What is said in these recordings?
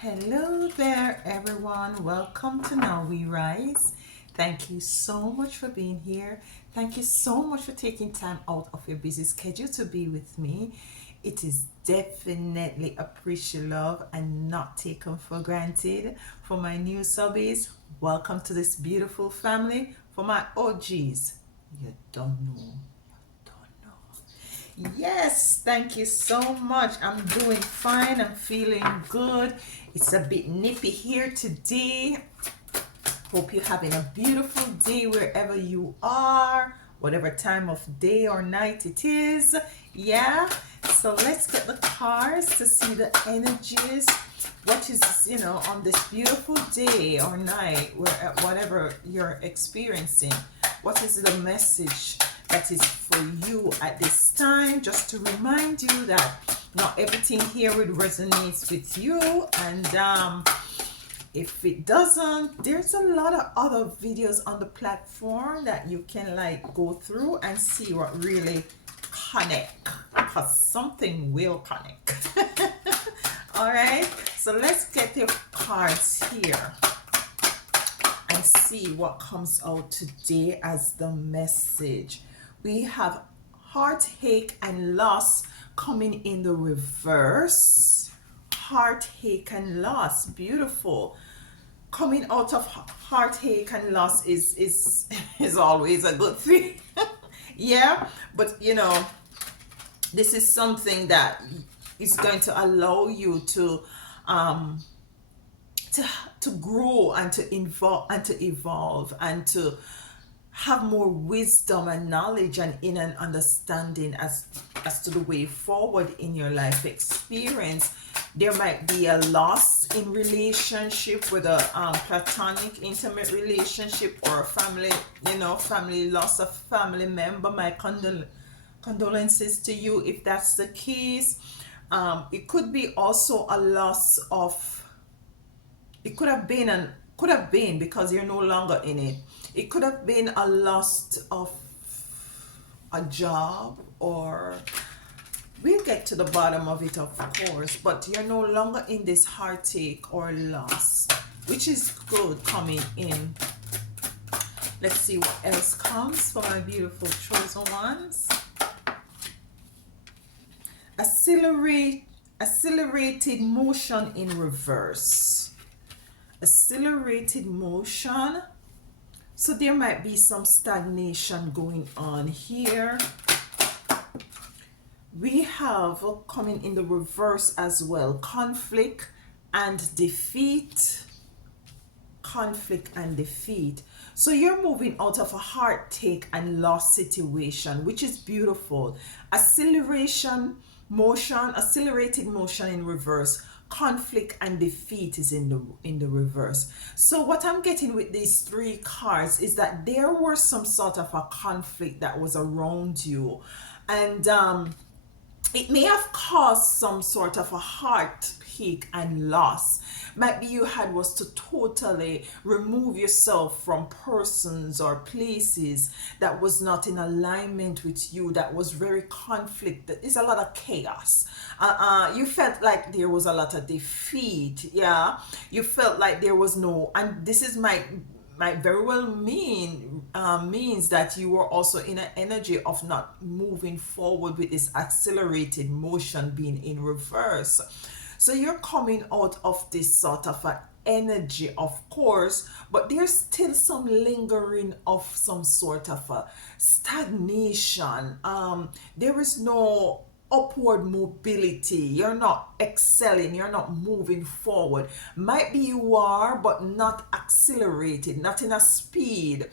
Hello there, everyone. Welcome to Now We Rise. Thank you so much for being here. Thank you so much for taking time out of your busy schedule to be with me. It is definitely appreciated love and not taken for granted. For my new subbies, welcome to this beautiful family. For my OGs, you don't know. Don't know. Yes, thank you so much. I'm doing fine. I'm feeling good. It's a bit nippy here today. Hope you're having a beautiful day wherever you are, whatever time of day or night it is. Yeah. So let's get the cards to see the energies. What is, on this beautiful day or night, whatever you're experiencing, what is the message that is for you at this time? Just to remind you that not everything here would resonate with you, and if it doesn't, there's a lot of other videos on the platform that you can go through and see what really connect, because something will connect. All right, so let's get your cards here and see what comes out today as the message. We have heartache and loss coming in the reverse. Heartache and loss, beautiful. Coming out of heartache and loss is always a good thing. Yeah, but this is something that is going to allow you to grow and to evolve and to have more wisdom and knowledge and in an understanding as to the way forward in your life experience. There might be a loss in relationship, with a platonic intimate relationship, or a family, family loss of family member. My condolences to you if that's the case. It could be also a loss of, it could have been because you're no longer in it. It could have been a loss of a job, or we'll get to the bottom of it, of course, but you're no longer in this heartache or loss, which is good coming in. Let's see what else comes for my beautiful chosen ones. Accelerated motion in reverse. Accelerated motion. So there might be some stagnation going on here. We have coming in the reverse as well, conflict and defeat. Conflict and defeat. So you're moving out of a heartache and loss situation, which is beautiful. Accelerated motion in reverse. Conflict and defeat is in the reverse. So what I'm getting with these three cards is that there was some sort of a conflict that was around you, and it may have caused some sort of a heartache and loss. Maybe you had was to totally remove yourself from persons or places that was not in alignment with you, that was very conflict. There's a lot of chaos. You felt like there was a lot of defeat. Yeah, you felt like there was no, and this is might very well means that you were also in an energy of not moving forward with this accelerated motion being in reverse. So you're coming out of this sort of an energy, of course, but there's still some lingering of some sort of a stagnation. There is no upward mobility. You're not excelling, you're not moving forward. Might be you are, but not accelerated, not in a speed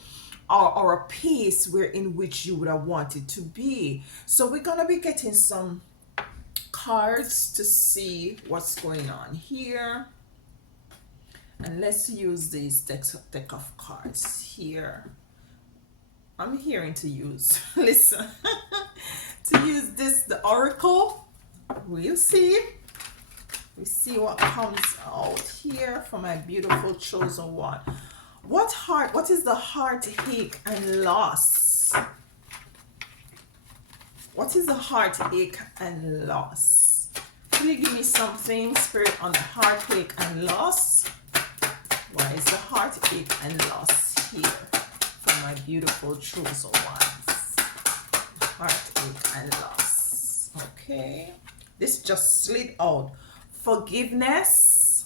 or a pace where in which you would have wanted to be. So we're gonna be getting some cards to see what's going on here, and let's use these deck of cards here. I'm hearing to use listen to use the oracle. We'll see what comes out here for my beautiful chosen one. What is the heartache and loss? What is the heartache and loss? Please give me something, Spirit, on the heartache and loss. Why is the heartache and loss here for my beautiful chosen ones? Heartache and loss. Okay. This just slid out. Forgiveness.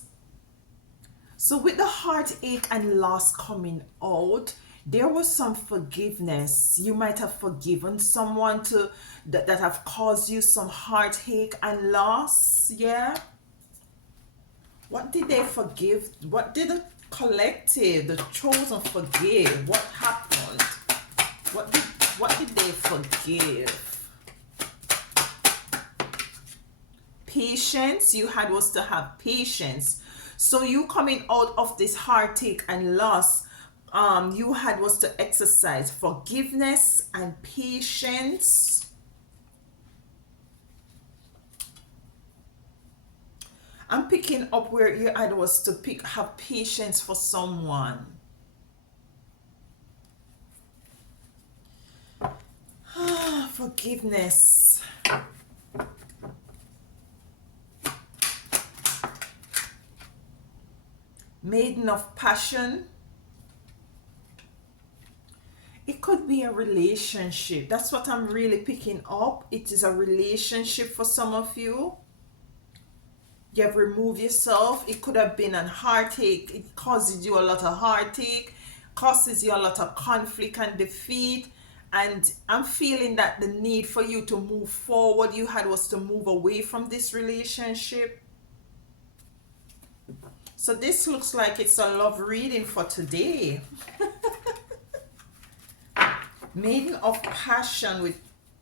So with the heartache and loss coming out, there was some forgiveness. You might have forgiven someone that have caused you some heartache and loss. Yeah. What did they forgive? What did the collective, the chosen, forgive? What happened? What did they forgive? Patience. You had was to have patience. So you coming out of this heartache and loss, you had was to exercise forgiveness and patience. I'm picking up where you had was to have patience for someone. Forgiveness. Maiden of passion. It could be a relationship. That's what I'm really picking up. It is a relationship for some of you. You have removed yourself. It could have been a heartache. It causes you a lot of heartache, causes you a lot of conflict and defeat. And I'm feeling that the need for you to move forward, you had was to move away from this relationship. So this looks like it's a love reading for today. Maiden of passion with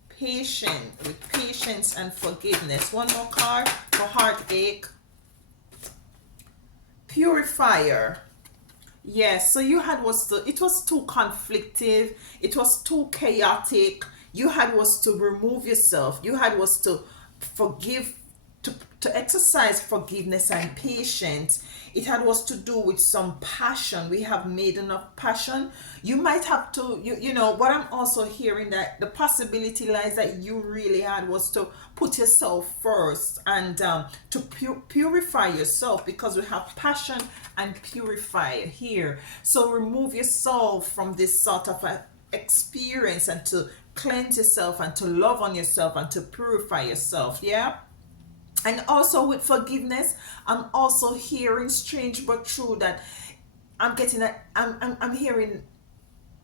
patience and forgiveness. One more card for heartache. Purifier. Yes, so you had was to, it was too conflictive, it was too chaotic. You had was to remove yourself. You had was to forgive, to exercise forgiveness and patience. It had was to do with some passion. We have maiden of passion. You might have to, you know what I'm also hearing, that the possibility lies that you really had was to put yourself first and to purify yourself, because we have passion and purify here. So remove yourself from this sort of a experience and to cleanse yourself and to love on yourself and to purify yourself. Yeah. And also with forgiveness, I'm also hearing, strange but true, that I'm hearing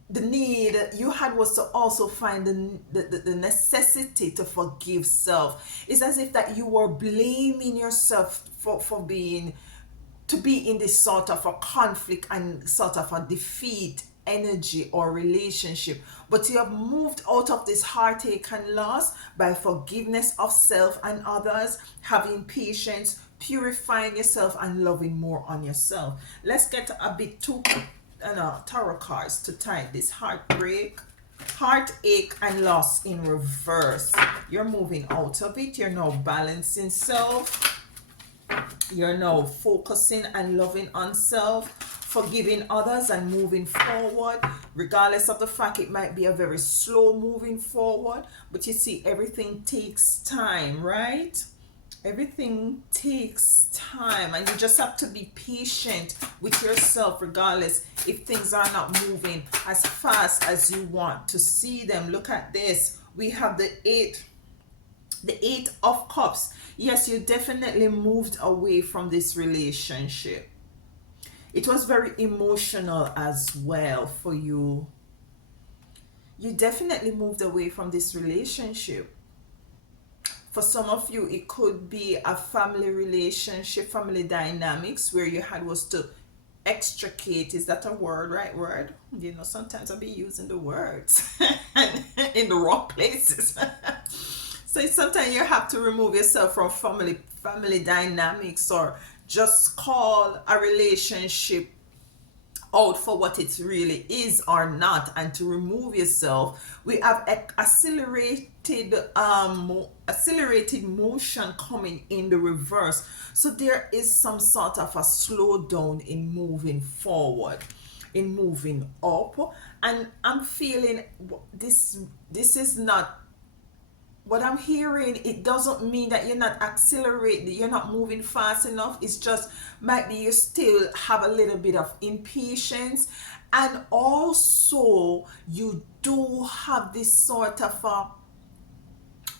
the need you had was to also find the necessity to forgive self. It's as if that you were blaming yourself for being, to be in this sort of a conflict and sort of a defeat energy or relationship, but you have moved out of this heartache and loss by forgiveness of self and others, having patience, purifying yourself and loving more on yourself. Let's get a bit tarot cards to tie this heartbreak, heartache and loss in reverse. You're moving out of it. You're now balancing self. You're now focusing and loving on self, forgiving others and moving forward, regardless of the fact it might be a very slow moving forward. But you see, everything takes time, right? Everything takes time, and you just have to be patient with yourself, regardless if things are not moving as fast as you want to see them. Look at this. We have the eight of cups. Yes, you definitely moved away from this relationship. It was very emotional as well for you. You definitely moved away from this relationship. For some of you, it could be a family relationship, family dynamics, where you had was to extricate. Is that a word, right word? You know, sometimes I'll be using the words in the wrong places. So sometimes you have to remove yourself from family dynamics, or just call a relationship out for what it really is or not, and to remove yourself. We have accelerated motion coming in the reverse. So there is some sort of a slowdown in moving forward, in moving up. And I'm feeling this is not what I'm hearing, it doesn't mean that you're not accelerating, you're not moving fast enough. It's just might be you still have a little bit of impatience, and also you do have this sort of a,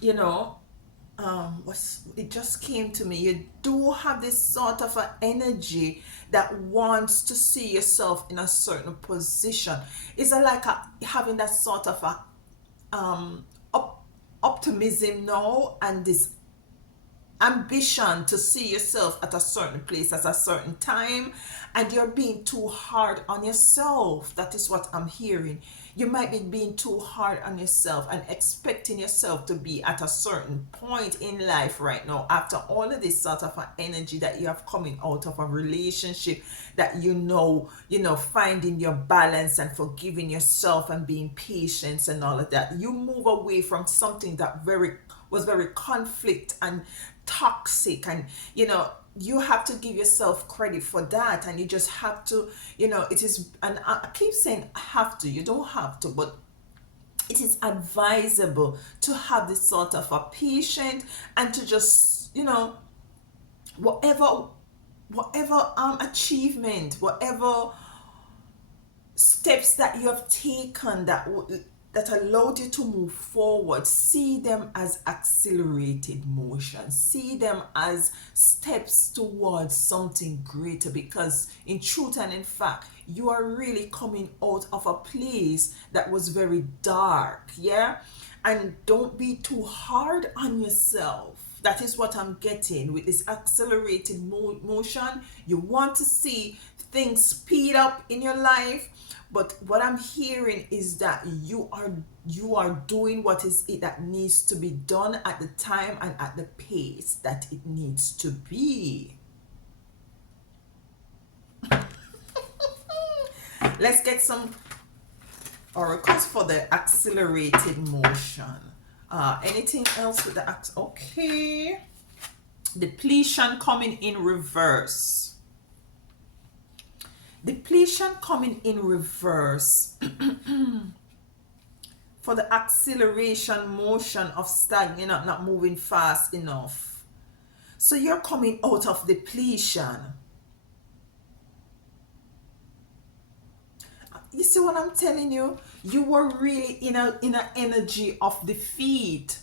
you know, what's it just came to me. You do have this sort of an energy that wants to see yourself in a certain position. It's like having that sort of a optimism now, and this ambition to see yourself at a certain place at a certain time, and you're being too hard on yourself. That is what I'm hearing. You might be being too hard on yourself and expecting yourself to be at a certain point in life right now, after all of this sort of an energy that you have coming out of a relationship, that finding your balance and forgiving yourself and being patient and all of that. You move away from something that was very conflict and toxic, and you have to give yourself credit for that, and you just have to, it is, and I keep saying have to, you don't have to, but it is advisable to have this sort of a patient, and to just, whatever achievement, whatever steps that you have taken that allowed you to move forward, see them as accelerated motion, see them as steps towards something greater, because in truth and in fact, you are really coming out of a place that was very dark. Yeah. And don't be too hard on yourself. That is what I'm getting with this accelerated motion. You want to see things speed up in your life, but what I'm hearing is that you are doing what is it that needs to be done at the time and at the pace that it needs to be. Let's get some oracles for the accelerated motion. Anything else with the okay. Depletion coming in reverse. Depletion coming in reverse for the acceleration motion of stagnant, not moving fast enough. So you're coming out of depletion. You see what I'm telling you? You were really in an energy of defeat.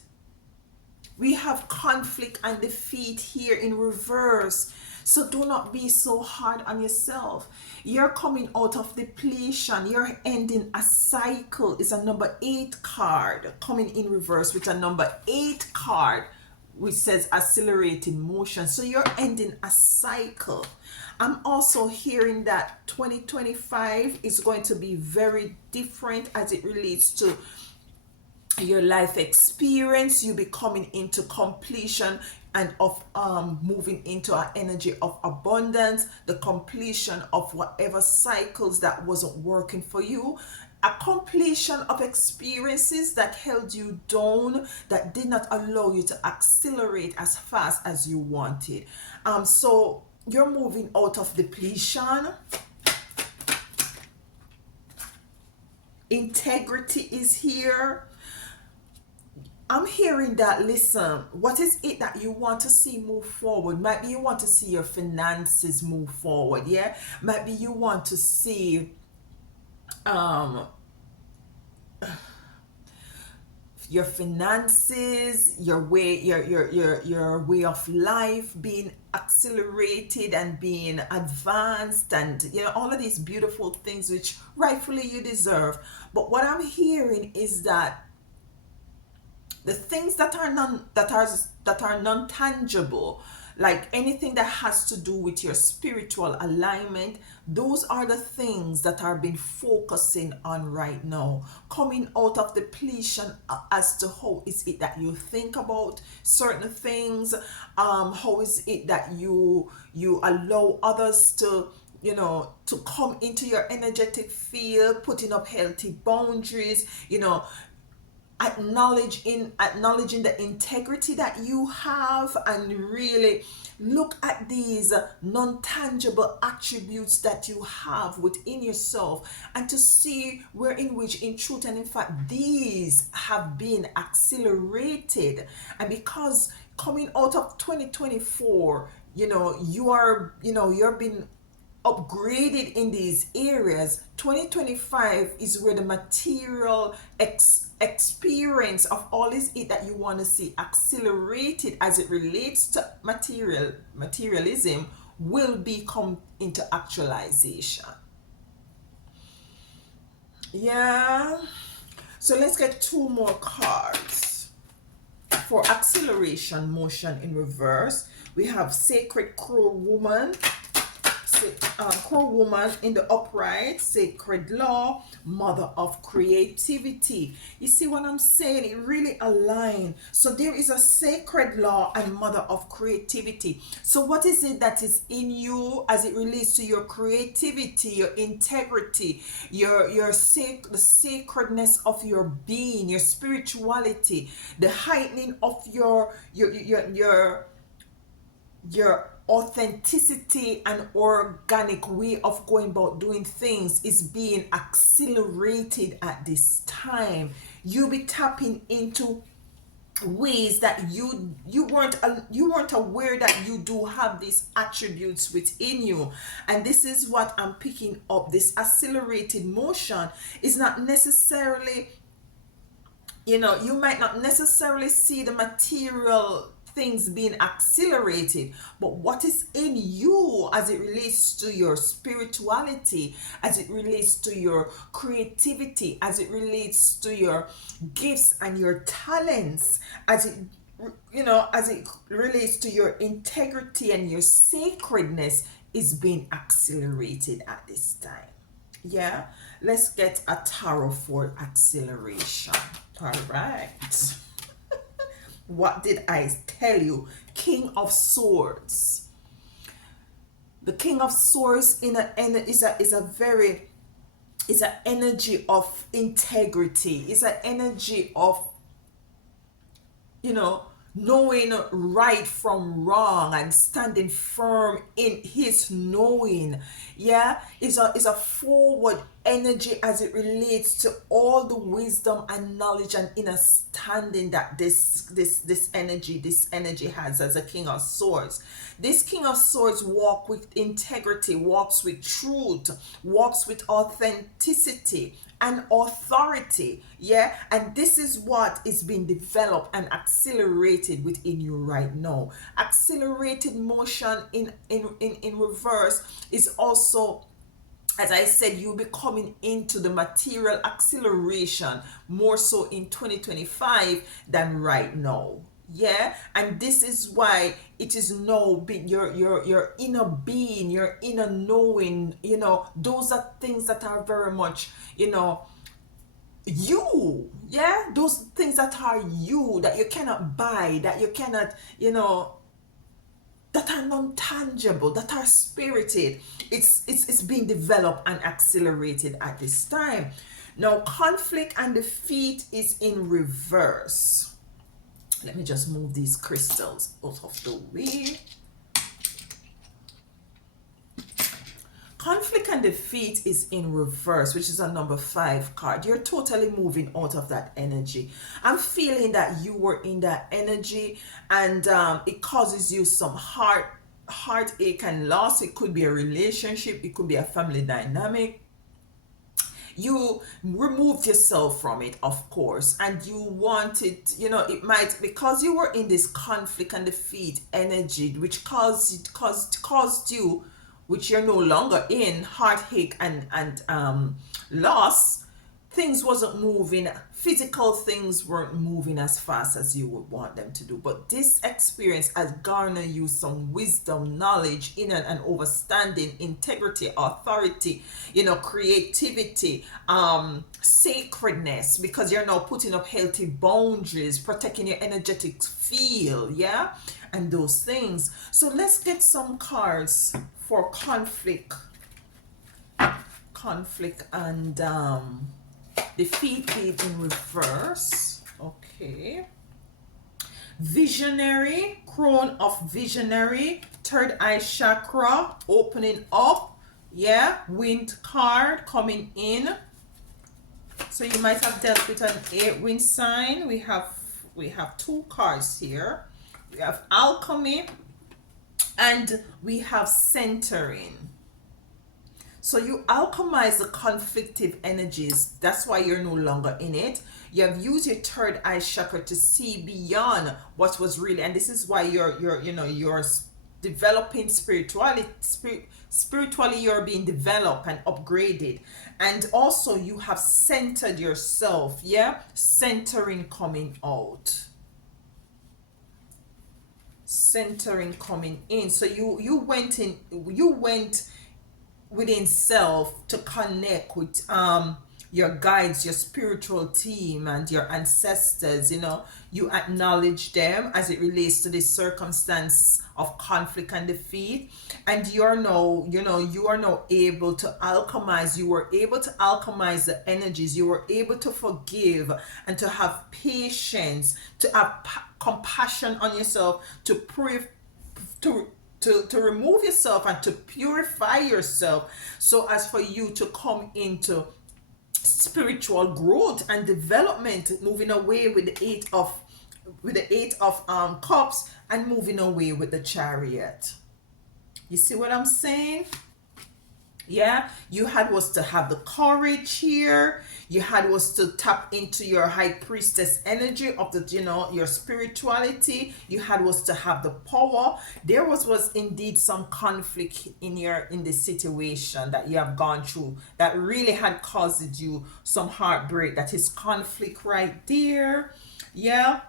We have conflict and defeat here in reverse. So do not be so hard on yourself. You're coming out of depletion. You're ending a cycle. It's a number 8 card coming in reverse with a number 8 card, which says accelerating motion. So you're ending a cycle. I'm also hearing that 2025 is going to be very different as it relates to your life experience. You be coming into completion and of moving into an energy of abundance, the completion of whatever cycles that wasn't working for you, a completion of experiences that held you down, that did not allow you to accelerate as fast as you wanted. So you're moving out of depletion. Integrity is here. I'm hearing that, listen, what is it that you want to see move forward? Maybe you want to see your finances move forward, yeah? Maybe you want to see your finances, your way of life being accelerated and being advanced, and all of these beautiful things which rightfully you deserve. But what I'm hearing is that the things that are non-tangible, like anything that has to do with your spiritual alignment, those are the things that are been focusing on right now, coming out of depletion, as to how is it that you think about certain things, how is it that you allow others to to come into your energetic field, putting up healthy boundaries, acknowledging the integrity that you have, and really look at these non-tangible attributes that you have within yourself, and to see where in which in truth and in fact these have been accelerated. And because coming out of 2024, you're being upgraded in these areas. 2025 is where the material experience of all is it that you want to see accelerated as it relates to materialism will become into actualization. Yeah. So let's get two more cards for acceleration motion in reverse. We have Sacred Crow Woman, Crow Woman in the upright, Sacred Law, Mother of Creativity. You see what I'm saying? It really aligns. So there is a sacred law and Mother of Creativity. So what is it that is in you as it relates to your creativity, your integrity, the sacredness of your being, your spirituality, the heightening of your authenticity and organic way of going about doing things is being accelerated at this time. You'll be tapping into ways that you weren't aware that you do have these attributes within you. And this is what I'm picking up. This accelerated motion is not necessarily, you might not necessarily see the material things being accelerated, but what is in you as it relates to your spirituality, as it relates to your creativity, as it relates to your gifts and your talents, as it relates to your integrity and your sacredness, is being accelerated at this time. Yeah, let's get a tarot for acceleration. All right. What did I tell you? King of Swords. The King of Swords is an energy of integrity. It's an energy of, knowing right from wrong and standing firm in his knowing. Yeah, it's a forward energy as it relates to all the wisdom and knowledge and understanding that this energy has as a King of Swords. This King of Swords walks with integrity, walks with truth, walks with authenticity and authority. Yeah, and this is what is being developed and accelerated within you right now. Accelerated motion in reverse is also, as I said, you'll be coming into the material acceleration more so in 2025 than right now. Yeah, and this is why it is now your inner being, your inner knowing. Those are things that are very much, you. Yeah, those things that are you, that you cannot buy, that you cannot, that are non-tangible, that are spirited. It's being developed and accelerated at this time. Now, conflict and defeat is in reverse. Let me just move these crystals out of the way. Conflict and defeat is in reverse, which is a number 5 card. You're totally moving out of that energy. I'm feeling that you were in that energy, and it causes you some heartache and loss. It could be a relationship, it could be a family dynamic. You removed yourself from it, of course, and you wanted, it might, because you were in this conflict and defeat energy, which caused you, which you're no longer in, heartache and loss. Things wasn't moving, physical things weren't moving as fast as you would want them to do. But this experience has garnered you some wisdom, knowledge, inner and understanding, integrity, authority, creativity, sacredness, because you're now putting up healthy boundaries, protecting your energetic field, yeah, and those things. So let's get some cards for conflict and defeated in reverse. Okay. Visionary, crown of visionary, third eye chakra opening up. Yeah, wind card coming in. So you might have dealt with an air wind sign. We have two cards here. We have alchemy and we have centering. So you alchemize the conflictive energies. That's why you're no longer in it. You have used your third eye chakra to see beyond what was really, and this is why you're developing spiritually you're being developed and upgraded. And also you have centered yourself, yeah? Centering coming out. Centering coming in. So you went within self to connect with your guides, your spiritual team and your ancestors. You acknowledge them as it relates to this circumstance of conflict and defeat, and you are now able to alchemize. You were able to alchemize the energies. You were able to forgive and to have patience, to have compassion on yourself, to pray, to remove yourself and to purify yourself, so as for you to come into spiritual growth and development, moving away with the eight of cups and moving away with the chariot. You see what I'm saying? Yeah, you had was to have the courage here. You had was to tap into your high priestess energy of your spirituality. You had was to have the power. There was indeed some conflict in the situation that you have gone through that really had caused you some heartbreak. That is conflict right there. Yeah,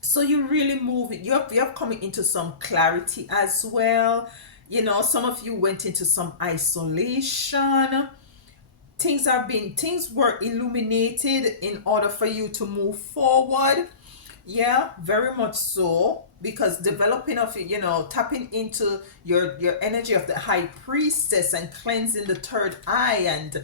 so you really move it. You have coming into some clarity as well. Some of you went into some isolation. Things were illuminated in order for you to move forward. Yeah, very much so, because developing of it, tapping into your energy of the high priestess and cleansing the third eye, and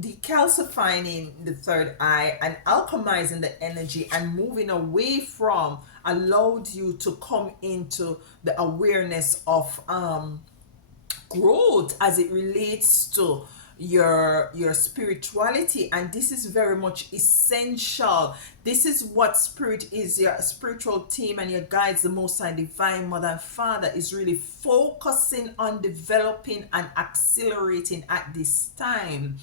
decalcifying the third eye and alchemizing the energy and moving away from, allowed you to come into the awareness of growth as it relates to your spirituality. And this is very much essential. This is what spirit is. Your spiritual team and your guides, the Most High Divine Mother and Father, is really focusing on developing and accelerating at this time.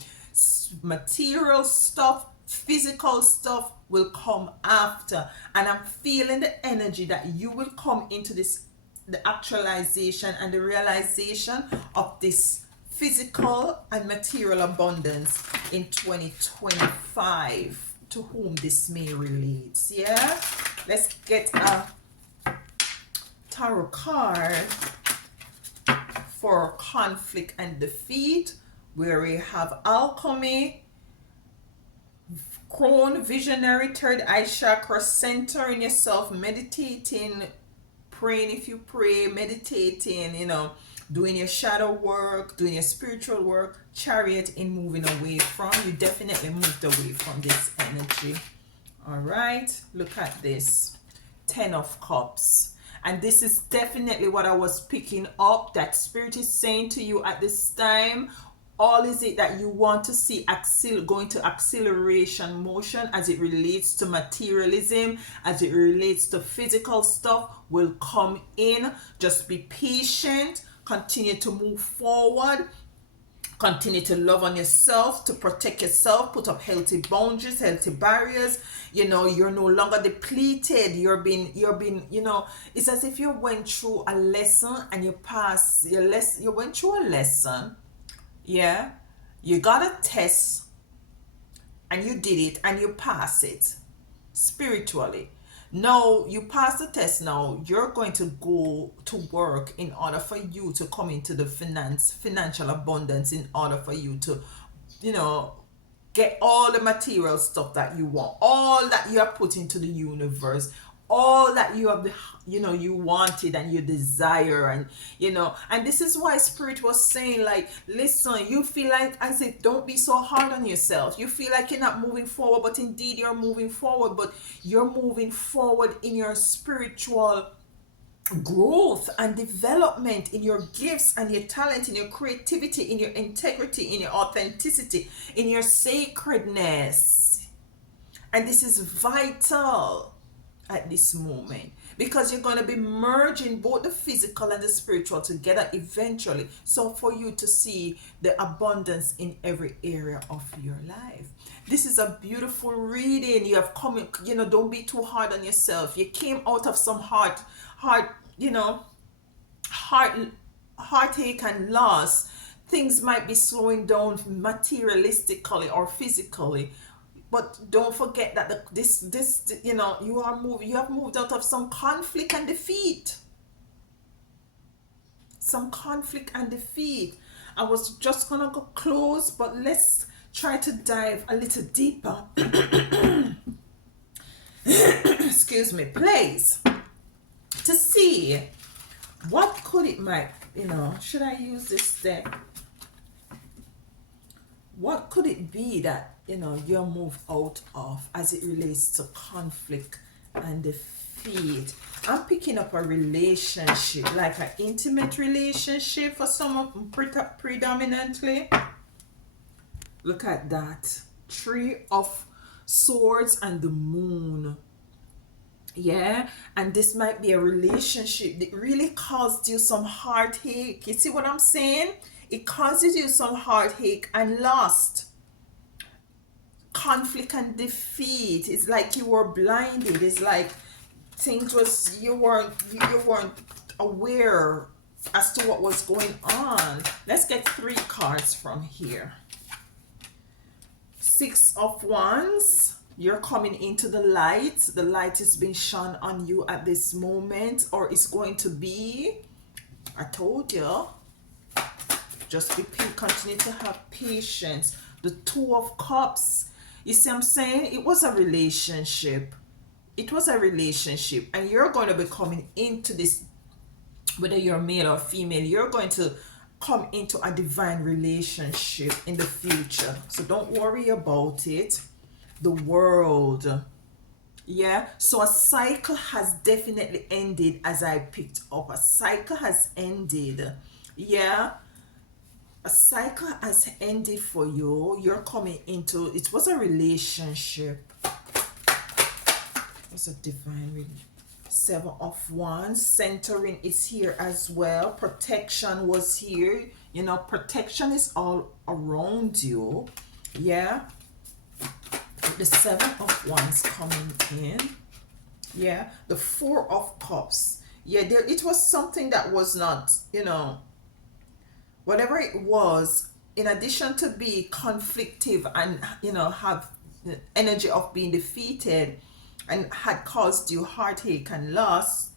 Material stuff, physical stuff will come after, and I'm feeling the energy that you will come into this, the actualization and the realization of this physical and material abundance in 2025, to whom this may relate. Yeah, let's get a tarot card for conflict and defeat, where we have alchemy, crown, visionary, third eye chakra, centering yourself, meditating, praying if you pray, meditating, doing your shadow work, doing your spiritual work, chariot in moving away from. You definitely moved away from this energy. All right, look at this. 10 of Cups. And this is definitely what I was picking up, that spirit is saying to you at this time. All is it that you want to see going to acceleration motion as it relates to materialism, as it relates to physical stuff, will come in. Just be patient. Continue to move forward. Continue to love on yourself, to protect yourself, put up healthy boundaries, healthy barriers. You're no longer depleted. You're being, it's as if you went through a lesson and you passed your lesson. You went through a lesson. Yeah. You got a test and you did it and you pass it spiritually. Now you pass the test. Now you're going to go to work in order for you to come into the financial abundance, in order for you to get all the material stuff that you want, all that you are put into the universe, all that you have, you wanted and you desire, and and this is why Spirit was saying, like, listen, you feel like, as if, don't be so hard on yourself. You feel like you're not moving forward, but indeed you're moving forward, but you're moving forward in your spiritual growth and development, in your gifts and your talent, in your creativity, in your integrity, in your authenticity, in your sacredness. And this is vital at this moment, because you're going to be merging both the physical and the spiritual together eventually, so for you to see the abundance in every area of your life. This is a beautiful reading. You have come, don't be too hard on yourself. You came out of some heart heart heartache and loss. Things might be slowing down materialistically or physically, but don't forget that you have moved out of some conflict and defeat. I was just gonna go close, but let's try to dive a little deeper. Excuse me, please, to see what could it might, should I use this deck? What could it be that you're moved out of as it relates to conflict and defeat? I'm picking up a relationship, like an intimate relationship for some of them, predominantly. Look at that. Three of Swords and the Moon. Yeah, and this might be a relationship that really caused you some heartache. You see what I'm saying? It causes you some heartache and lost. Conflict and defeat. It's like you were blinded. It's like things was, you weren't aware as to what was going on. Let's get 3 cards from here. 6 of Wands. You're coming into the light. The light is being shone on you at this moment, or it's going to be. I told you. Just continue to have patience. The 2 of Cups. You see what I'm saying? It was a relationship. And you're going to be coming into this, whether you're male or female, you're going to come into a divine relationship in the future. So don't worry about it. The World. Yeah, so a cycle has definitely ended, as I picked up. A cycle has ended. Yeah, a cycle has ended for you. You're coming into, it was a relationship. It was a divine relationship. 7 of Wands. Centering is here as well. Protection was here. Protection is all around you. Yeah. The 7 of Wands coming in. Yeah. The 4 of Cups. Yeah, it was something that was not, whatever it was, in addition to be conflictive and, have the energy of being defeated and had caused you heartache and loss,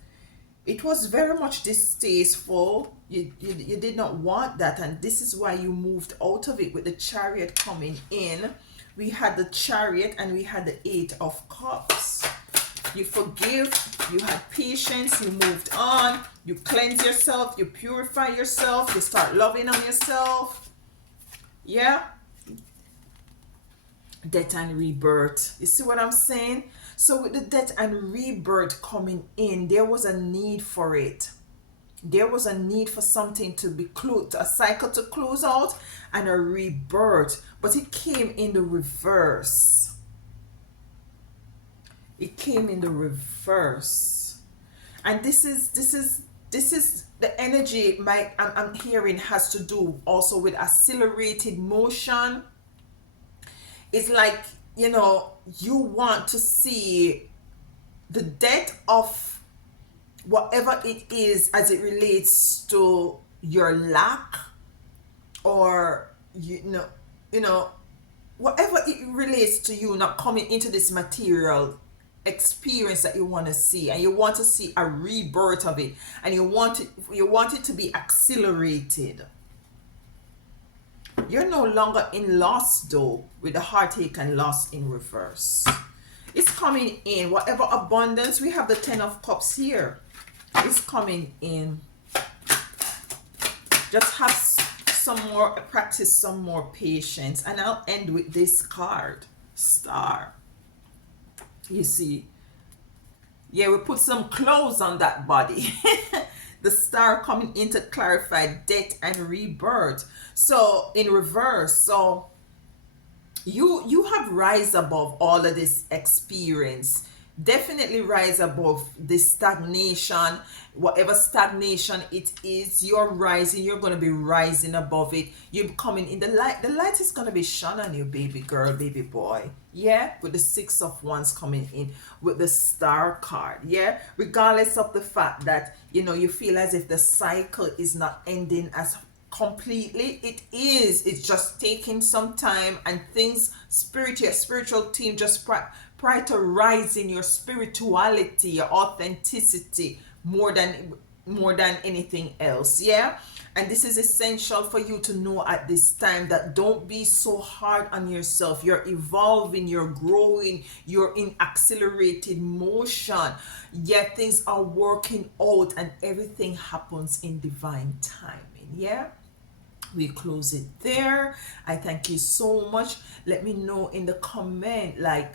it was very much distasteful. You did not want that, and this is why you moved out of it with the Chariot coming in. We had the Chariot and we had the 8 of Cups. You forgive, you had patience, you moved on, you cleanse yourself, you purify yourself, you start loving on yourself. Yeah. Death and rebirth. You see what I'm saying? So with the death and rebirth coming in, there was a need for it. There was a need for something to be closed, a cycle to close out, and a rebirth. But it came in the reverse. It came in the reverse. And this is the energy I'm hearing has to do also with accelerated motion. It's like, you want to see the death of whatever it is as it relates to your lack, or whatever it relates to you not coming into this material experience that you want to see, and you want to see a rebirth of it, and you want it to be accelerated. You're no longer in loss though, with the heartache and loss in reverse. It's coming in. Whatever abundance, we have the 10 of Cups here. It's coming in. Just have some more, practice some more patience. And I'll end with this card, Star. You see, yeah, we put some clothes on that body. The star coming in to clarify death and rebirth. So in reverse, so you have rise above all of this experience. Definitely rise above this stagnation. Whatever stagnation it is, you're rising. You're going to be rising above it. You're coming in the light. The light is going to be shone on you, baby girl, baby boy. Yeah, with the 6 of Wands coming in with the star card. Yeah, regardless of the fact that you feel as if the cycle is not ending as completely. It is. It's just taking some time, and things, your spiritual team just prioritize in your spirituality, your authenticity more than anything else. Yeah, and this is essential for you to know at this time, that don't be so hard on yourself. You're evolving, you're growing, you're in accelerated motion. Yet things are working out, and everything happens in divine timing. Yeah, we close it there. I thank you so much. Let me know in the comment, like,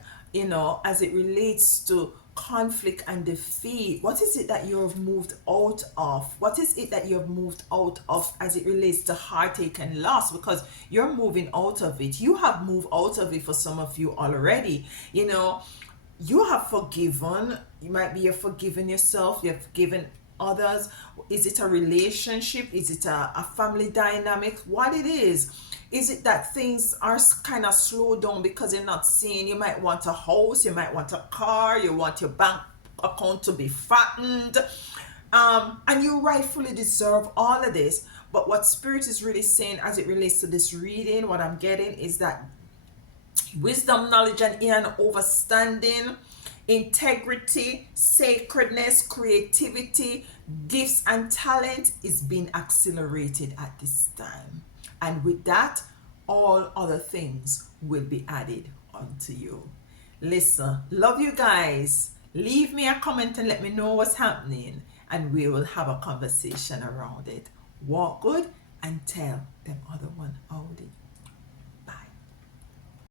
as it relates to conflict and defeat, what is it that you have moved out of? What is it that you have moved out of as it relates to heartache and loss? Because you're moving out of it. You have moved out of it for some of you already. You have forgiven. You might be, you're forgiving yourself, you've forgiven others. Is it a relationship? Is it a family dynamic? What it is it that things are kind of slowed down because you're not seeing? You might want a house, you might want a car, you want your bank account to be fattened, and you rightfully deserve all of this. But what Spirit is really saying as it relates to this reading, what I'm getting is that wisdom, knowledge, and understanding, integrity, sacredness, creativity, gifts, and talent is being accelerated at this time. And with that, all other things will be added unto you. Listen, love you guys. Leave me a comment and let me know what's happening, and we will have a conversation around it. Walk good and tell them other one how it is.